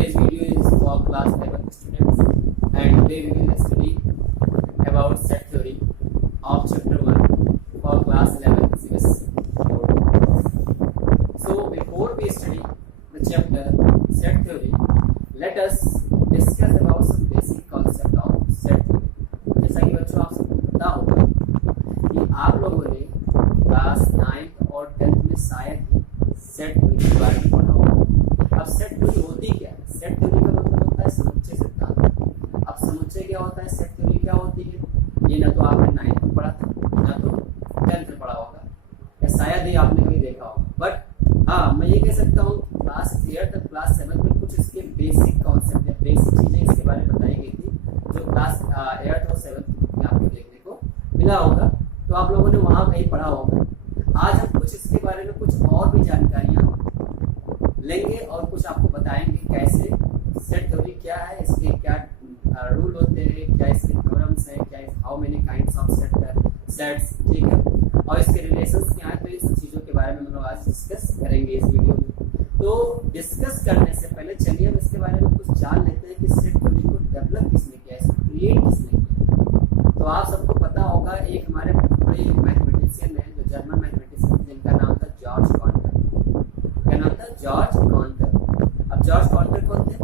Today's video is for class 11 students, and today we will study about set theory of chapter 1 for class 11 physics board. So before we study the chapter set theory, let us discuss about some basic concept of set theory. जैसा कि बच्चों आप सबको पता होगा कि आप लोगों ने क्लास 9th और 10th में शायद ही सेट थ्योरी के बारे में पढ़ा होगा। अब सेट थ्योरी होती क्या है? सेट थ्योरी का मतलब होता है समुच्चय सिद्धांत। अब समुच्चय क्या होता है, सेट थ्योरी क्या होती है, ये ना तो आपने 9th में पढ़ा था ना तो 10th में पढ़ा होगा, या शायद ही आपने कभी देखा होगा। बट हाँ, मैं ये कह सकता हूँ क्लास 8 तक क्लास 7 में कुछ इसके बेसिक कॉन्सेप्ट या बेसिक चीजें इसके बारे में बताई गई थी, जो क्लास 8 और 7 में आपको देखने को मिला होगा, तो आप लोगों ने वहां कहीं पढ़ा होगा। आज हम कुछ इसके बारे में कुछ और भी जानकारियां लेंगे और कुछ आपको बताएंगे कैसे सेट थ्योरी क्या है, इसके क्या रूल होते हैं, क्या इसके थ्योरम्स हैं, क्या how many kinds of sets, ठीक है, और इसके रिलेशंस क्या हैं। तो इन सब चीजों के बारे में हम लोग आज डिस्कस करेंगे इस वीडियो में। तो डिस्कस करने से पहले चलिए हम इसके बारे में कुछ जान लेते हैं कि सेट थ्योरी को डेवलप किसने किया, इसको क्रिएट किसने किया। तो आप सबको पता होगा एक हमारे बड़े मैथमेटिशियन है, जो जर्मन मैथमेटिशियन, जिनका नाम था जॉर्ज कॉन्टर। क्या नाम था? George Cantor. अब जॉर्ज कॉन्टर कौन थे?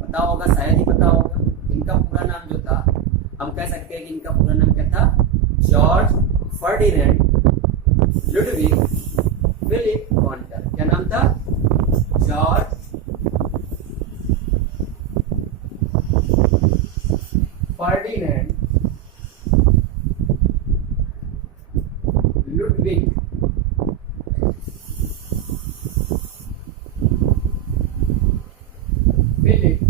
पता होगा, शायद ही पता होगा। इनका पूरा नाम जो था, हम कह सकते हैं कि इनका पूरा नाम क्या था? George Ferdinand Ludwig Philipp Cantor. क्या नाम था? George Ferdinand Ludwig Philipp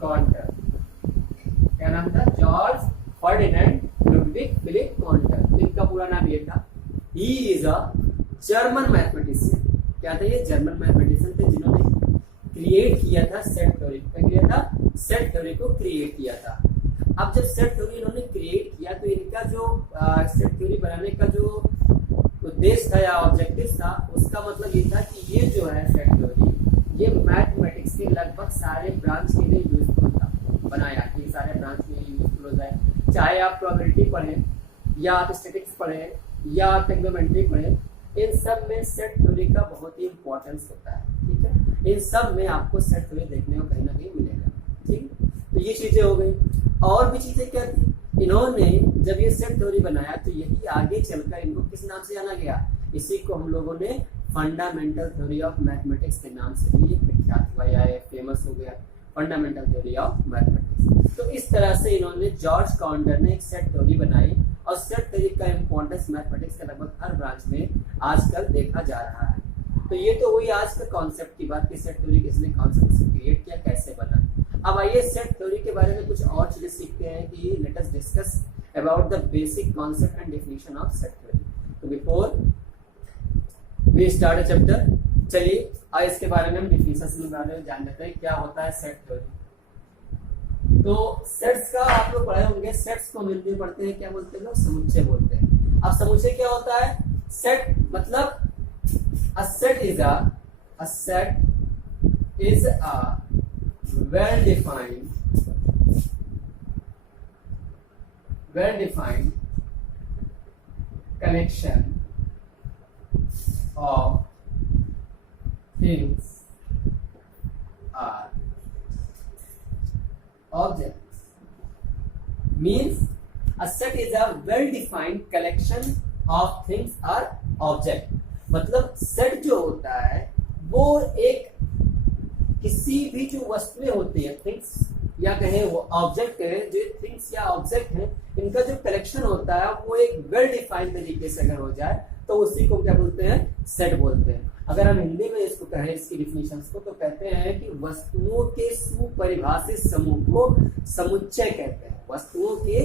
Cantor. क्या नाम था? George Ferdinand Ludwig Philipp Cantor. इनका पूरा नाम ये था। He is a German mathematician. क्या थे ये? जर्मन मैथमेटिशियन थे, जिन्होंने क्रिएट किया था सेट थ्योरी। क्या किया था? सेट थ्योरी को क्रिएट किया था। अब जब सेट थ्योरी इन्होंने क्रिएट किया तो इनका जो सेट थ्योरी बनाने का जो उद्देश्य था या ऑब्जेक्टिव था, उसका मतलब ये था कि ये जो है सेट थ्योरी, ये मैथमेटिक्स के लगभग सारे ब्रांच के लिए यूजफुल था, बनाया कि सारे ब्रांच के लिए यूजफुल हो जाए। चाहे आप प्रोबेबिलिटी पढ़ें या आप स्टैटिस्टिक्स पढ़ें या आप ट्रिग्नोमेट्री पढ़ें, इन सब में सेट थ्योरी का बहुत ही इंपॉर्टेंस होता है, ठीक है। इन सब में आपको सेट थ्योरी देखने को कहीं ना कहीं मिलेगा, ठीक। तो ये चीजें हो गई। और भी चीजें क्या थी, इन्होंने जब ये सेट थ्योरी बनाया तो यही आगे चलकर इनको किस नाम से जाना गया? इसी को हम लोगों ने फंडामेंटल थ्योरी ऑफ मैथमेटिक्स के नाम से भी विख्यात हुआ या फेमस हो गया, फंडामेंटल थ्योरी ऑफ मैथमेटिक्स। तो इस तरह से इन्होंने जॉर्ज कॉन्टर ने एक सेट थ्योरी बनाई, और सेट थ्योरी का इंपॉर्टेंस मैथमेटिक्स के लगभग हर ब्रांच में आजकल देखा जा रहा है। तो ये तो हुई आज का कॉन्सेप्ट की बात कि सेट थ्योरी किसने कॉन्सेप्ट से क्रिएट किया, कैसे बना। अब आइए सेट थ्योरी के बारे में कुछ और चीजें सीखते हैं कि let us discuss about the basic concept and definition of set theory. तो before we start a chapter, चलिए आज इसके बारे में हम डेफिनेशन के बारे में जान लेते हैं क्या होता है सेट थ्योरी। तो सेट्स का आप लोग पढ़े होंगे, सेट्स को मिलते पढ़ते हैं, क्या बोलते हैं लोग? समुच्चय बोलते हैं। अब समुच्चय क्या होता है? सेट मतलब a set is a well defined collection of things are objects. Means a set is a well defined collection of things are object। मतलब सेट जो होता है वो एक किसी भी जो वस्तुएं होती है, थिंग्स या कहें वो ऑब्जेक्ट है, जो थिंग्स या ऑब्जेक्ट है, इनका जो कलेक्शन होता है वो एक वेल डिफाइंड तरीके से अगर हो जाए तो उसी को क्या बोलते हैं? सेट बोलते हैं। अगर हम हिंदी में इसको कहें, इसकी डिफिनेशंस को, तो कहते हैं कि वस्तुओं के सुपरिभाषित समूह को समुच्चय कहते हैं। वस्तुओं के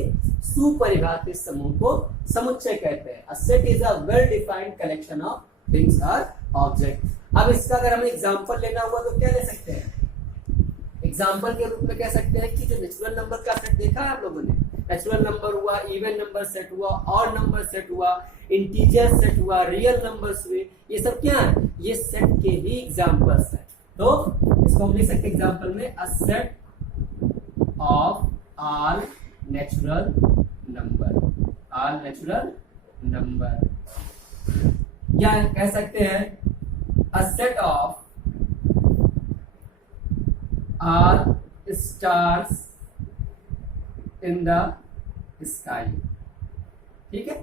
सुपरिभाषित समूह को समुच्चय कहते हैं। A set is a well defined collection of things are object। अब इसका अगर हमें एग्जांपल लेना हुआ तो क्या ले सकते हैं? एग्जांपल के रूप में कह सकते हैं कि जो नेचुरल नंबर का सेट देखा है आप लोगों ने, नेचुरल नंबर हुआ, इवन नंबर सेट हुआ, ऑड नंबर सेट हुआ, इंटीजर सेट हुआ, रियल नंबर्स हुए, ये सब क्या है? ये सेट के ही एग्जांपल्स हैं। तो इसको हम लिख सकते हैं एग्जाम्पल में a set of all natural number, या कह सकते हैं a set of all stars in the sky. ठीक है,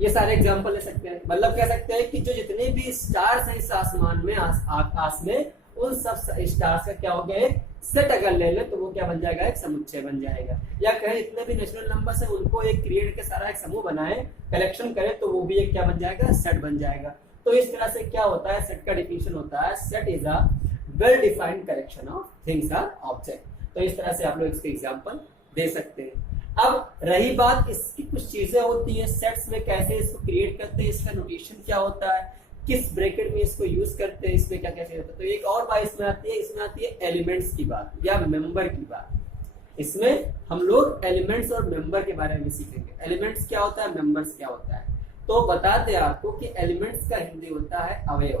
ये सारे एग्जाम्पल ले सकते हैं। मतलब कह सकते हैं कि जो जितने भी स्टार्स हैं इस आसमान में, आकाश में, उन सब स्टार्स का क्या हो गया, एक सेट अगर ले ले तो वो क्या बन जाएगा, एक समुच्चय बन जाएगा। या कहें इतने भी नेचुरल नंबर्स हैं उनको एक क्रिएट के सारा एक समूह बनाए, कलेक्शन करें तो वो भी एक क्या बन जाएगा, सेट बन जाएगा। तो इस तरह से क्या होता है, सेट का डिफिनेशन होता है set is a well defined collection of things or object. तो इस तरह से आप लोग इसके एग्जाम्पल दे सकते हैं। अब रही बात इसकी कुछ चीजें होती हैं सेट्स में, कैसे इसको क्रिएट करते हैं, इसका नोटेशन क्या होता है, किस ब्रैकेट में इसको यूज करते हैं, इसमें क्या क्या चीज होता है। तो एक और बात इसमें आती है एलिमेंट्स की बात या मेंबर की बात। इसमें हम लोग एलिमेंट्स और मेंबर के बारे में सीखेंगे। एलिमेंट्स क्या होता है, मेंबर्स क्या होता है। तो बताते हैं आपको कि एलिमेंट्स का हिंदी होता है अवयव।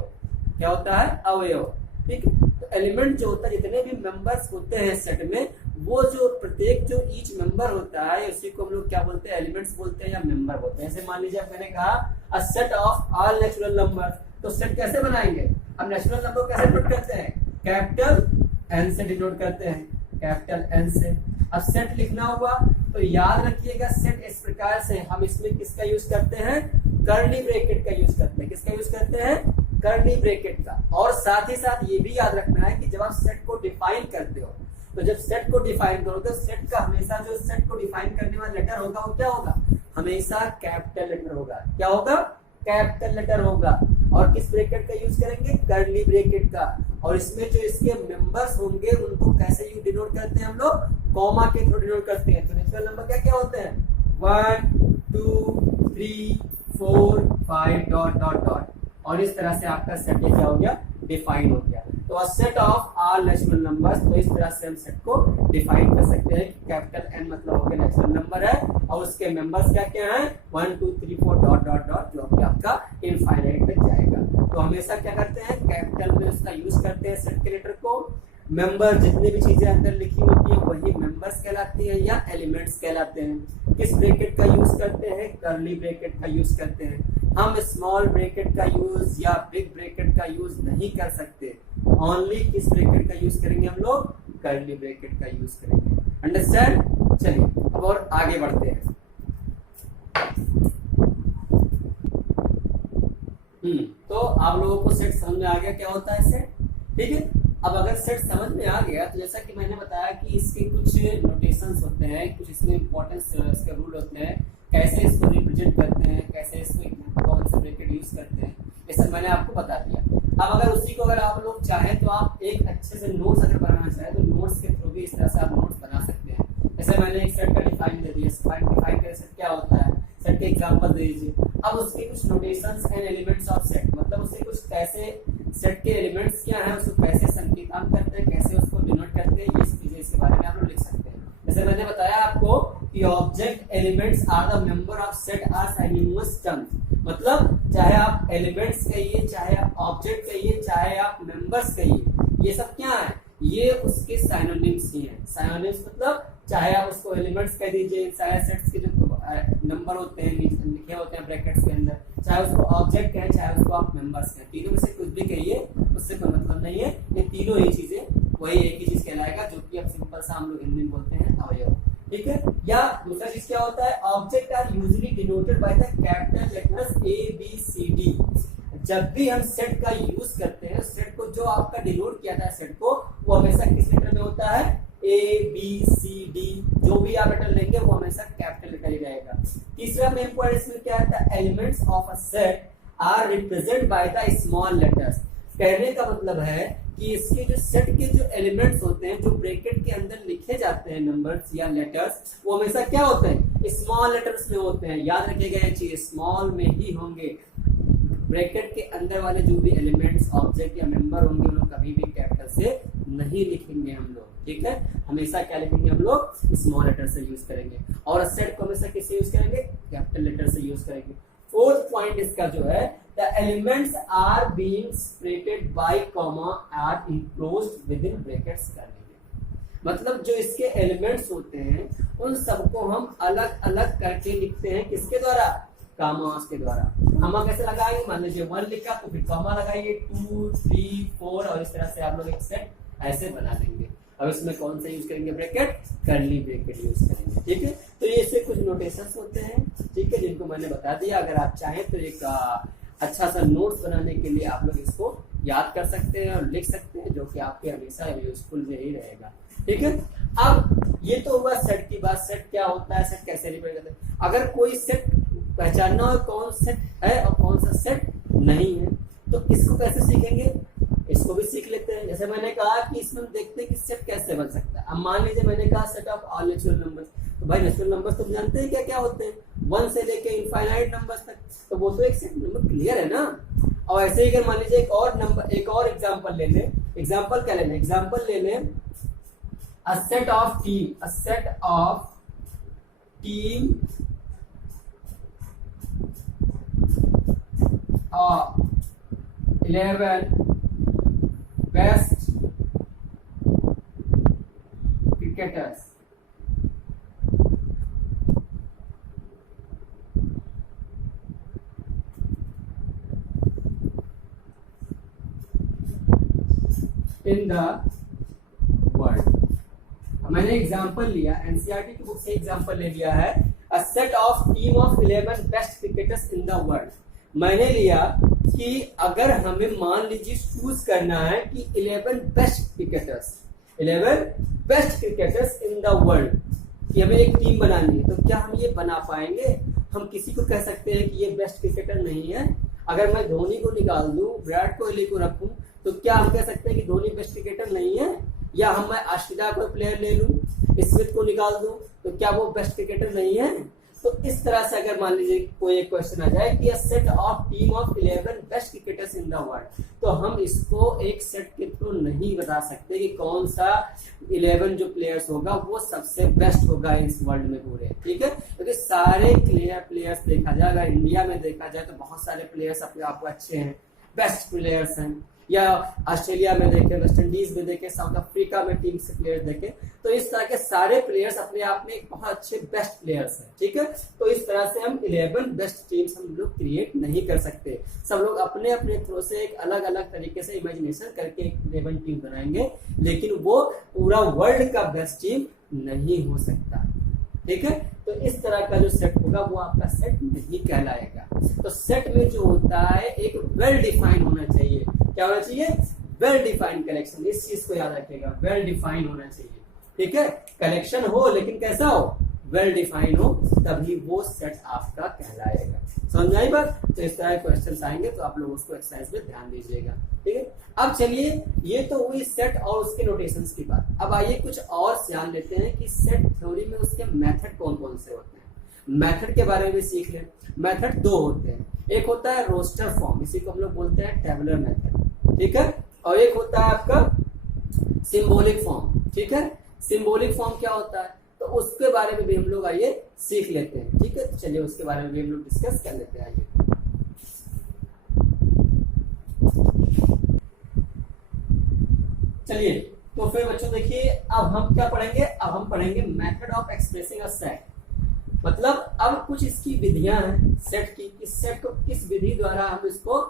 क्या होता है, अवयव। ठीक है, तो एलिमेंट जो होता है, जितने भी मेंबर्स होते हैं सेट में, वो जो प्रत्येक जो ईच मेंबर होता है उसी को हम लोग क्या बोलते हैं, एलिमेंट्स बोलते हैं या मेंबर बोलते हैं। जैसे मान लीजिए मैंने कहा a set of all natural number, तो सेट कैसे बनाएंगे, हम नेचुरल नंबर कैसे डिनोट करते हैं, कैपिटल एन से डिनोट करते हैं, कैपिटल एन से। अब सेट लिखना हुआ तो याद रखिएगा सेट इस प्रकार से, हम इसमें किसका यूज करते हैं, कर्ली ब्रैकेट का यूज करते हैं। किसका यूज करते हैं, कर्ली ब्रैकेट का। और साथ ही साथ ये भी याद रखना है कि जब आप सेट को डिफाइन करते हो, तो जब सेट को डिफाइन करोगे तो सेट का हमेशा जो सेट को डिफाइन करने वाला लेटर होगा वो क्या होगा, हमेशा कैपिटल लेटर होगा। क्या होगा, कैपिटल लेटर होगा। और किस ब्रैकेट का यूज करेंगे, कर्ली ब्रैकेट का। और इसमें जो इसके मेंबर्स होंगे उनको कैसे यू डिनोट करते हैं हम लोग, कॉमा के थ्रू डिनोट करते हैं। तो नेचुरल नंबर क्या क्या होते हैं, 1 2 3 4 5 डॉट डॉट डॉट। और इस तरह से आपका सेट क्या हो गया, डिफाइन हो गया। तो a set of all natural numbers, तो इस तरह से हम सेट को डिफाइन कर सकते हैं कि कैपिटल एन मतलब हो गया नेचुरल नंबर है और उसके मेंबर्स क्या क्या हैं, 1 2 3 4 डॉट डॉट डॉट, जो कि आपका इनफाइनाइट तक जाएगा। तो हमेशा क्या करते हैं, कैपिटल में उसका यूज करते हैं सेट के लेटर को। मेंबर जितनी भी चीजें अंदर लिखी होती है वही मेंबर्स कहलाती है या एलिमेंट्स कहलाते हैं। किस ब्रैकेट का यूज करते हैं, कर्ली ब्रैकेट का यूज करते हैं। हम स्मॉल ब्रैकेट का यूज या बिग ब्रैकेट का यूज नहीं कर सकते। ओनली किस ब्रैकेट का यूज करेंगे हम लोग, कर्ली ब्रैकेट का यूज करेंगे। अंडरस्टैंड। चलिए अब और आगे बढ़ते हैं। तो आप लोगों को सेट समझ में आ गया क्या होता है सेट। ठीक है, अब अगर सेट समझ में आ गया तो जैसा कि मैंने बताया कि इसके कुछ नोटेशंस होते हैं, कुछ इसमें इंपॉर्टेंस इसके रूल होते हैं, कैसे इसको रिप्रेजेंट करते हैं, कैसे इसको कौन से ब्रैकेट यूज करते हैं, ये सब मैंने आपको बता दिया। अब अगर उसी को अगर आप लोग चाहें तो आप एक अच्छे से नोट्स अगर बनाना चाहें तो नोट्स के थ्रू भी इस तरह से आप नोट्स बना सकते हैं। जैसे मैंने एक सेट का डिफाइन दे दिया, डिफाइन कर सेट क्या होता है, सेट के एग्जांपल दे दीजिए। अब उसके कुछ notations and elements of set, मतलब उसके कुछ कैसे सेट के एलिमेंट्स क्या हैं, उसको कैसे संकेतांक करते हैं, कैसे उसको डिनोट करते हैं, ये चीजें इसके बारे में आप लोग लिख सकते हैं। जैसे मैंने बताया आपको कि object elements or the member of set are synonymous terms, मतलब चाहे आप एलिमेंट्स कहिए, चाहे आप ऑब्जेक्ट कहिए, चाहे आप मेंबर्स कहिए, ये सब क्या है, ये उसके सिनोनिम्स ही हैं। सिनोनिम्स मतलब चाहे आप उसको एलिमेंट्स कह दीजिए, चाहे सेट्स के जो नंबर होते हैं लिखे होते हैं ब्रैकेट्स के अंदर, चाहे उसको ऑब्जेक्ट कहें, चाहे उसको आप मेंबर्स कहें, तीनों में से कुछ भी कहिए उससे कोई मतलब नहीं है। ये तीनों ही चीजें वही एक ही चीज कहलाएगा, जो कि अब सिंपल सा हम लोग हिंदी में बोलते हैं अवयव। ठीक है, या दूसरा चीज क्या होता है, object are usually denoted by the capital letters A B C D. जब भी हम सेट का यूज करते हैं, सेट को जो आपका डिनोट किया था सेट को, वो हमेशा किस लेटर में होता है, ए बी सी डी, जो भी आप लेटर लेंगे वो हमेशा कैपिटल लेटर ही रहेगा। तीसरा मेन पॉइंट इसमें क्या है, elements of a set are represent by the small letters. कहने का मतलब है कि इसके जो सेट के जो एलिमेंट्स होते हैं, जो ब्रैकेट के अंदर लिखे जाते हैं नंबर्स या लेटर्स, वो हमेशा क्या होते हैं, स्मॉल लेटर्स में होते हैं। याद रखिएगा ये चीज, स्मॉल में ही होंगे। ब्रैकेट के अंदर वाले जो भी एलिमेंट्स, ऑब्जेक्ट या मेंबर होंगे, उन लोग कभी भी कैपिटल से नहीं लिखेंगे हम लोग। ठीक है, हमेशा क्या लिखेंगे हम लोग, स्मॉल लेटर से यूज करेंगे। और सेट को हमेशा किससे यूज करेंगे, कैपिटल लेटर से यूज करेंगे। फोर्थ पॉइंट इसका जो है, the the elements are being separated by comma are enclosed within brackets कर लेंगे। मतलब जो इसके एलिमेंट्स होते हैं उन सबको हम अलग अलग करके लिखते हैं, किसके द्वारा? कॉमास के द्वारा। कॉमा कैसे लगाएंगे? मान लीजिए 1 लिखा तो फिर कॉमा लगाइए 2 3 4 और इस तरह से आप लोग एक सेट ऐसे बना देंगे। अब इसमें कौन सा यूज करेंगे? ब्रैकेट, कर्ली ब्रैकेट यूज करेंगे। ठीक है, तो ये इससे कुछ नोटेशंस होते हैं, ठीक है, जिनको मैंने बता दिया। अगर आप चाहें तो एक अच्छा सा नोट्स बनाने के लिए आप लोग इसको याद कर सकते हैं और लिख सकते हैं, जो कि आपके हमेशा यूजफुल ही रहेगा। ठीक है, अब ये तो हुआ सेट की बात। सेट क्या होता है, सेट कैसे रिप्रेजेंट करते हैं? अगर कोई सेट पहचानना हो कौन सेट है और कौन सा सेट नहीं है, तो इसको कैसे सीखेंगे? इसको भी सीख लेते हैं। जैसे मैंने कहा कि इसमें हम देखते हैं कि सेट कैसे बन सकता है। अब मान लीजिए मैंने कहा set of all natural numbers, तो भाई नेचुरल नंबर्स तो जानते हैं क्या क्या होते हैं, 1 से लेके इनफाइनाइट नंबर्स तक, तो वो तो एक सेट नंबर क्लियर है ना। और ऐसे ही अगर मान लीजिए एक और नंबर, एक और एग्जांपल ले लें। एग्जांपल क्या ले लें? एग्जांपल ले लें a set of team of 11 best cricketers in the world। मैंने एग्जांपल लिया, एनसीईआरटी की बुक से एग्जांपल ले लिया है, a set of team of 11 best cricketers in the world. मैंने लिया कि अगर हमें मान लीजिए चूज करना है कि 11 best cricketers, 11 best cricketers in the world कि हमें एक टीम बनानी है, तो क्या हम ये बना पाएंगे? हम किसी को कह सकते हैं कि ये बेस्ट क्रिकेटर नहीं है? अगर मैं धोनी को निकाल दूं, विराट कोहली को रखूं, तो क्या हम कह सकते हैं कि धोनी बेस्ट क्रिकेटर नहीं है? या हम मैं आशिदा को प्लेयर ले लूं, स्मिथ को निकाल दूं, तो क्या वो बेस्ट क्रिकेटर नहीं है? तो इस तरह से अगर मान लीजिए कोई एक क्वेश्चन आ जाए कि set of team of 11 best cricketers in the world, तो हम इसको एक सेट के थ्रू नहीं बता सकते कि कौन सा 11 जो प्लेयर्स होगा वो सबसे बेस्ट होगा इस वर्ल्ड में पूरे। ठीक है, क्योंकि सारे प्लेयर्स देखा जाए, अगर इंडिया में देखा जाए तो बहुत सारे प्लेयर्स अपने आप को अच्छे हैं, बेस्ट प्लेयर्स हैं, या ऑस्ट्रेलिया में देखें, वेस्ट इंडीज में देखें, साउथ अफ्रीका में टीम से प्लेयर देखें, तो इस तरह के सारे प्लेयर्स अपने आप में एक बहुत अच्छे बेस्ट प्लेयर्स हैं। ठीक है, तो इस तरह से हम 11 बेस्ट टीम्स हम लोग क्रिएट नहीं कर सकते। सब लोग अपने अपने थ्रू से एक अलग अलग तरीके से इमेजिनेशन करके एक 11 टीम बनाएंगे, लेकिन वो पूरा वर्ल्ड का बेस्ट टीम नहीं हो सकता। ठीक है, तो इस तरह का जो सेट होगा वो आपका सेट नहीं कहलाएगा। तो सेट में जो होता है एक वेल डिफाइंड होना चाहिए। क्या होना चाहिए? Well defined collection. इस चीज को याद रखिएगा, वेल डिफाइंड होना चाहिए। ठीक है, कलेक्शन हो लेकिन कैसा हो? वेल डिफाइंड हो, तभी वो सेट आपका कहलाएगा। समझ आई बात? तो इस तरह के क्वेश्चन आएंगे तो आप लोग उसको एक्सरसाइज में ध्यान दीजिएगा। ठीक है, अब चलिए ये तो हुई सेट और उसके नोटेशंस की बात। अब आइए कुछ और जान लेते हैं कि सेट थ्योरी में उसके मेथड कौन कौन से होते हैं। मेथड के बारे में सीख लें। मेथड 2 होते हैं, एक होता है रोस्टर फॉर्म, इसी को हम लोग बोलते हैं टेबुलर मेथड। ठीक है, और एक होता है आपका सिंबॉलिक फॉर्म। ठीक है, सिंबॉलिक फॉर्म क्या होता है तो उसके बारे में भी हम लोग आइए सीख लेते हैं। ठीक है, तो चलिए उसके बारे में भी हम लोग डिस्कस कर लेते हैं। आइए चलिए, तो फिर बच्चों देखिए अब हम क्या पढ़ेंगे? अब हम पढ़ेंगे method of expressing a set. मतलब अब कुछ इसकी विधियां हैं सेट की, कि सेट को किस विधि द्वारा हम इसको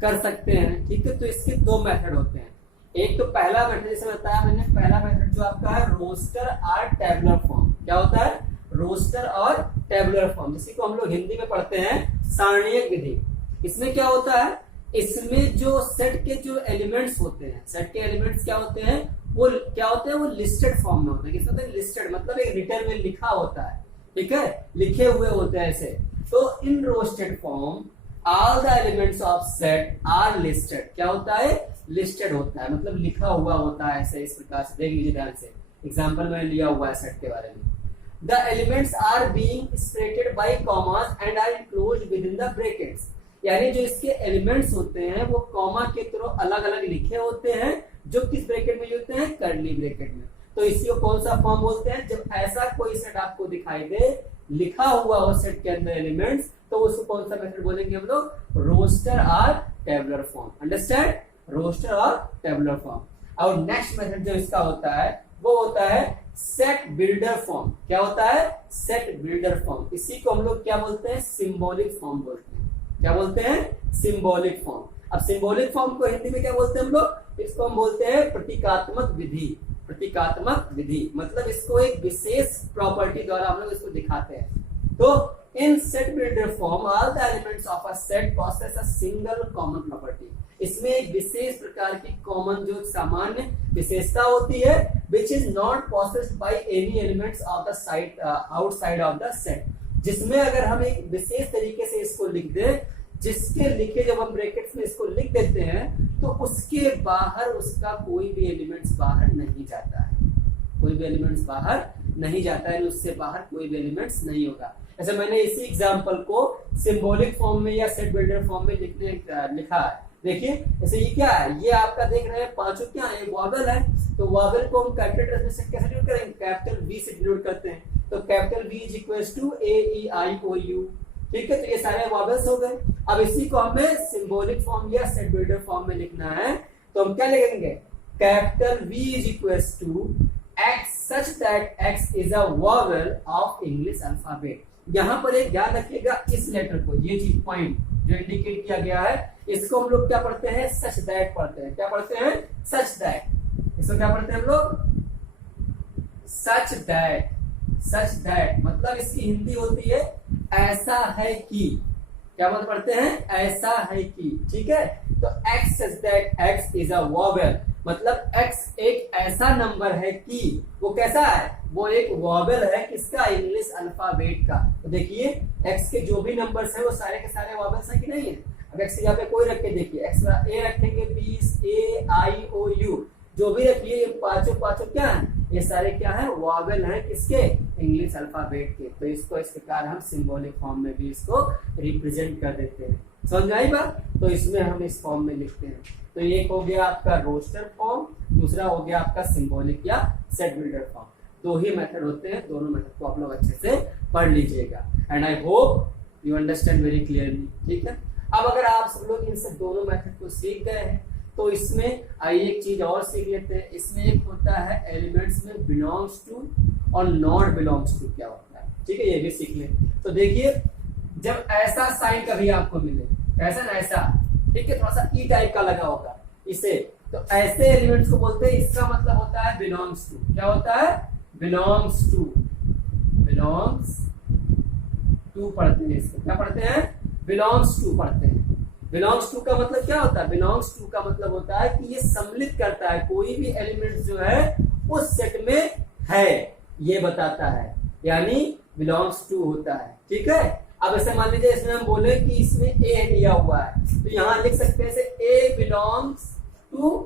कर सकते हैं। ठीक है, तो इसके 2 मेथड होते हैं। एक तो पहला मेथड, जैसे बताया मैंने, पहला मेथड जो आपका है रोस्टर और टेबुलर फॉर्म। क्या होता है? रोस्टर और टेबुलर फॉर्म, जिसी को हम लोग हिंदी में पढ़ते हैं सारणीयक विधि। इसमें क्या होता है? इसमें जो सेट के जो एलिमेंट्स होते हैं, सेट के एलिमेंट्स क्या होते हैं? वो क्या होते हैं? वो लिस्टेड फॉर्म में होते हैं। किसमें होते हैं? लिस्टेड, मतलब एक रिटर्न में लिखा होता है। ठीक है, लिखे हुए होते हैं ऐसे। तो in roster form all the elements of set are listed. क्या होता है? लिस्टेड होता है, मतलब लिखा हुआ होता है ऐसे, इस प्रकार से। देख लीजिए ध्यान से, एग्जांपल मैंने लिया हुआ है सेट के बारे में। The elements are being separated by commas and are enclosed within the brackets. यानी जो इसके एलिमेंट्स होते हैं वो कॉमा के थ्रू अलग अलग लिखे होते हैं, जो किस ब्रैकेट में होते हैं? कर्ली ब्रैकेट में। तो इसी को कौन सा फॉर्म बोलते हैं? जब ऐसा कोई सेट आपको दिखाई दे लिखा हुआ हो सेट के अंदर एलिमेंट्स, तो उसको कौन सा मेथड बोलेंगे हम लोग? रोस्टर और टेबुलर फॉर्म। अंडरस्टैंड? रोस्टर और टेबुलर फॉर्म। और नेक्स्ट मेथड जो इसका होता है वो होता है सेट बिल्डर फॉर्म। क्या होता है? Set builder form. इसी को हम लोग क्या बोलते हैं? सिंबॉलिक फॉर्म बोलते हैं। क्या बोलते हैं? Symbolic form. अब सिंबॉलिक फॉर्म को हिंदी में क्या बोलते हैं हम लोग? इसको हम बोलते हैं प्रतीकात्मक विधि। प्रतीकात्मक विधि मतलब इसको एक विशेष प्रॉपर्टी द्वारा हम लोग इसको दिखाते हैं। तो इन set builder form all the elements of a set possesses a single common property. इसमें एक विशेष प्रकार की कॉमन जो सामान्य विशेषता होती है which is not possessed by any elements of the side outside of the set. जिसमें अगर हम एक विशेष तरीके से इसको लिख दें, जिसके लिखे जब हम ब्रैकेट्स में इसको लिख देते हैं तो उसके बाहर उसका कोई भी एलिमेंट्स बाहर नहीं जाता है। कोई भी एलिमेंट्स बाहर नहीं जाता है, उससे बाहर कोई भी एलिमेंट्स नहीं होगा। ऐसे मैंने इसी एग्जांपल को सिंबॉलिक फॉर्म में या सेट बिल्डर फॉर्म में लिखा है। देखिए जैसे ये क्या है? ये आपका देख रहे हैं पांचों क्या है? वॉवेल है। तो वॉवेल को हम कैपिटल से कैसे डिनोट करेंगे? कैपिटल वी से डिनोट करते हैं। तो capital V is equals to AEIOU। ठीक है, तो ये सारे वॉवेल्स हो गए। अब इसी को हमें सिंबॉलिक फॉर्म या सेट बिल्डर फॉर्म में लिखना है, तो हम क्या लिखेंगे? Capital V is equals to X such that X is a vowel of English alphabet। यहाँ पर एक ध्यान रखिएगा, इस लेटर को, ये चीज पॉइंट जो इंडिकेट किया गया है, इसको हम लोग क्या पढ़ते हैं? सच दैट पढ़ते हैं। क्या पढ़ते हैं? Such that. इसको क्या पढ़ते हैं हम लोग? Such that. सच दैट मतलब इसकी हिंदी होती है ऐसा है कि। क्या मतलब पढ़ते हैं? ऐसा है कि। ठीक है, तो X such that X is a vowel मतलब X एक ऐसा नंबर है कि वो कैसा है? वो एक वॉवेल है किसका? इंग्लिश अल्फाबेट का। तो देखिए X के जो भी नंबर्स हैं वो सारे के सारे वॉवेल्स हैं कि नहीं है? अब X यहाँ पे कोई रख के देखिए, X A रखेंगे 20 AIOU जो भी रखिए, ये पांचों क्या है? ये सारे क्या है? वॉवेल हैं किसके? इंग्लिश अल्फाबेट के। तो इसको इस प्रकार हम सिंबॉलिक फॉर्म में भी इसको रिप्रेजेंट कर देते हैं। समझ आई बात? तो इसमें हम इस फॉर्म में लिखते हैं। तो एक हो गया आपका रोस्टर फॉर्म, दूसरा हो गया आपका सिंबॉलिक या सेट बिल्डर फॉर्म। दो ही मेथड होते हैं, दोनों मेथड को आप लोग अच्छे से पढ़ लीजिएगा। And I hope you understand very clearly. ठीक है, अब अगर आप सब लोग इन सब दोनों मेथड को सीख गए हैं तो इसमें आइए एक चीज और सीख लेते हैं। इसमें एक होता है एलिमेंट्स में बिलोंग्स टू और नॉट बिलोंग्स टू क्या होता है। ठीक है, ये भी सीख लें। तो देखिए जब ऐसा साइन कभी आपको मिले, ऐसा ना ऐसा, ठीक है, थोड़ा सा ई टाइप का लगा होगा इसे, तो ऐसे एलिमेंट्स को बोलते हैं, इसका मतलब होता है बिलोंग्स टू। क्या होता है? Belongs to. बिलोंग्स टू पढ़ते हैं इसको। क्या पढ़ते हैं? बिलोंग्स टू पढ़ते हैं। बिलोंग्स टू का मतलब क्या होता है? बिलोंग्स टू का मतलब होता है कि ये सम्मिलित करता है, कोई भी एलिमेंट जो है उस सेट में है, ये बताता है, यानी बिलोंग्स टू होता है। ठीक है, अब ऐसे मान लीजिए इसमें हम बोले कि इसमें ए दिया हुआ है, तो यहां लिख सकते हैं ए बिलोंग्स टू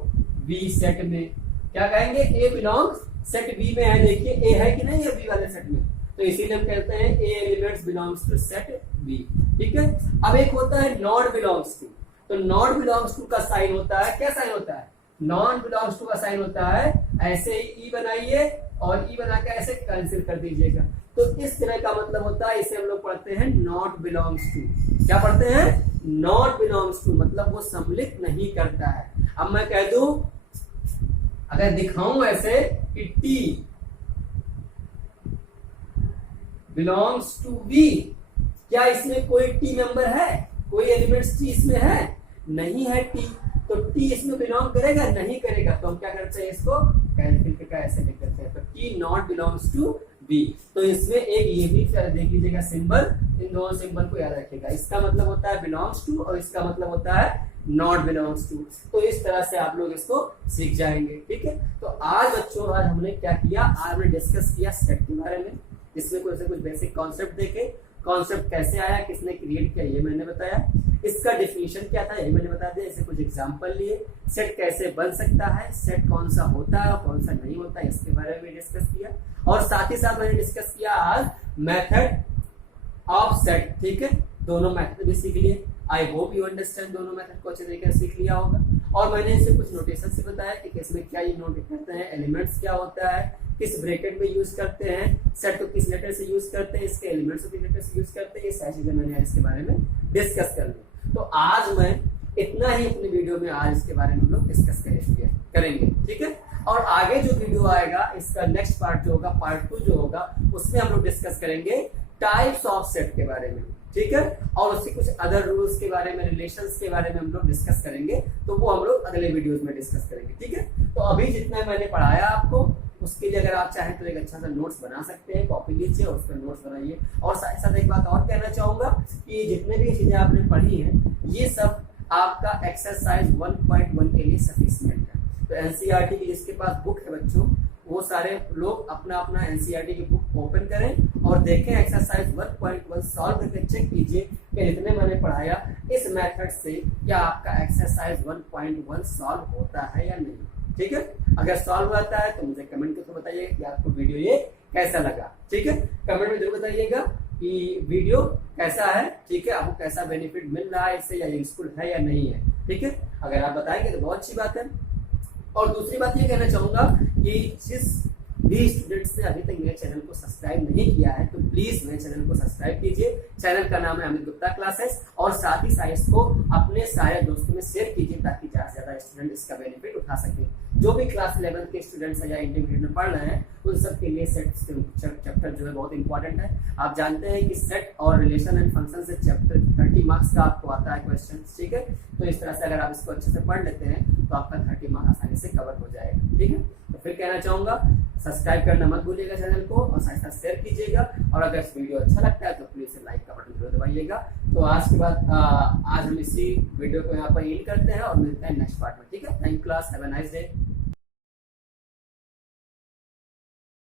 बी सेट में। क्या कहेंगे? ए बिलोंग्स सेट बी में है। देखिए ए है कि नहीं है बी वाले सेट में, तो इसीलिए हम कहते हैं A elements belongs to set B. ठीक है, अब एक होता है नॉट बिलोंग्स टू। तो नॉट बिलोंग्स टू का साइन होता है, क्या साइन होता है? नॉन बिलोंग्स टू का साइन होता है ऐसे ही ई बनाइए और ई बना के ऐसे कैंसिल कर दीजिएगा। तो इस तरह का मतलब होता है, इसे हम लोग पढ़ते हैं नॉट बिलोंग्स टू। क्या पढ़ते हैं? नॉट बिलोंग्स टू मतलब वो सम्मिलित नहीं करता है। अब मैं कह दूं, अगर दिखाऊं ऐसे कि टी बिलोंग्स टू बी, क्या इसमें कोई टी मेंबर है? कोई एलिमेंट्स टी इसमें है? नहीं है टी, तो टी इसमें बिलोंग करेगा? नहीं करेगा। तो हम क्या करते हैं? इसको कैंसिल करके ऐसे लिख देते हैं, तो T not belongs to B. तो इसमें एक ये भी देख लीजिएगा सिंबल, इन दोनों सिंबल को याद रखिएगा। इसका मतलब होता है बिलोंग्स टू और इसका मतलब होता है नॉट बिलोंग्स टू। तो इस तरह से आप लोग इसको सीख जाएंगे। ठीक है, तो आज बच्चों आज हमने क्या किया? आज हमने डिस्कस किया सेट के बारे में, इसमें कुछ बेसिक कॉन्सेप्ट देखे, कॉन्सेप्ट कैसे आया, किसने क्रिएट किया ये मैंने बताया, इसका डेफिनेशन क्या था ये मैंने बता दिया, इसे कुछ एग्जांपल लिए, सेट कैसे बन सकता है, सेट कौन सा होता है और कौन सा नहीं होता है इसके बारे में डिस्कस किया, और साथ ही साथ मैंने डिस्कस किया आज मेथड ऑफ सेट। ठीक है, दोनों मेथड भी सीख लिए। आई होप यू अंडरस्टैंड, दोनों मेथड को अच्छे तरीके से सीख लिया होगा। और मैंने इसे कुछ नोटेशन से बताया कि इसमें क्या ये नोट करते हैं, एलिमेंट्स क्या होता है, किस ब्रैकेट में यूज करते हैं, सेट को किस लेटर से यूज करते हैं, इसके एलिमेंट्स को किस लेटर से यूज करते हैं, ये सारी चीजें मैंने इसके बारे में डिस्कस कर ली। तो आज मैं इतना ही अपनी वीडियो में आज इसके बारे में हम लोग डिस्कस करेंगे, ठीक है। और आगे जो वीडियो आएगा इसका नेक्स्ट पार्ट जो होगा, पार्ट 2 जो होगा, उसमें हम लोग डिस्कस करेंगे टाइप्स ऑफ सेट के बारे में, ठीक है। और उसके कुछ अदर रूल्स के बारे में, रिलेशंस के बारे में हम लोग डिस्कस करेंगे, तो वो हम लोग अगले वीडियोस में डिस्कस करेंगे, ठीक है। तो अभी जितना मैंने पढ़ाया आपको, उसके लिए अगर आप चाहें तो एक अच्छा सा नोट्स बना सकते हैं, कॉपी लीजिए और उस पर नोट्स बनाइए। और साथ ही साथ एक बात और कहना चाहूंगा कि जितने भी चीजें आपने पढ़ी हैं, ये सब आपका एक्सरसाइज 1.1 के लिए सफिशिएंट है। तो एनसीईआरटी की जिसके पास बुक है बच्चों, वो सारे लोग अपना अपना एनसीईआरटी की बुक ओपन करें और देखें एक्सरसाइज 1.1 सॉल्व करके चेक कीजिए कि जितने मैंने पढ़ाया इस मेथड से क्या आपका एक्सरसाइज 1.1 सॉल्व होता है या नहीं, ठीक है। अगर सॉल्व होता है तो मुझे कमेंट करके बताइए कि आपको वीडियो ये कैसा लगा, ठीक है। कमेंट में जरूर बताइएगा कि वीडियो कैसा है, ठीक है, आपको कैसा बेनिफिट मिल रहा है इससे, या यूजफुल है या नहीं है, ठीक है। अगर आप बताएंगे तो बहुत अच्छी बात है। और दूसरी बात ये कहना चाहूंगा कि जिस भी स्टूडेंट्स ने अभी तक मेरे चैनल को सब्सक्राइब नहीं किया है तो प्लीज मेरे चैनल को सब्सक्राइब कीजिए। चैनल का नाम है अमित गुप्ता क्लासेस, और साथ ही साथ इसको अपने सारे दोस्तों में शेयर कीजिए ताकि ज्यादा से ज्यादा स्टूडेंट इसका बेनिफिट उठा सके। जो भी क्लास 11 के स्टूडेंट्स या इंटरमीडिएट में पढ़ रहे हैं उन सब के लिए सेट चैप्टर जो है बहुत इंपॉर्टेंट है। आप जानते हैं कि सेट और रिलेशन एंड फंक्शन से चैप्टर 30 मार्क्स का आपको आता है क्वेश्चन, ठीक है। तो इस तरह से अगर आप इसको अच्छे से पढ़ लेते हैं तो आपका 30 मार्क्स आसानी से कवर हो जाएगा, ठीक है। तो फिर कहना चाहूंगा सब्सक्राइब करना मत भूलिएगा चैनल को, और साथ साथ शेयर कीजिएगा। और अगर इस वीडियो अच्छा लगता है तो प्लीज लाइक का बटन जरूर दबाइएगा। तो आज के बाद आज हम इसी वीडियो को यहाँ पर एंड करते हैं और मिलते हैं नेक्स्ट पार्ट में, ठीक है। Thank you class, have a nice day.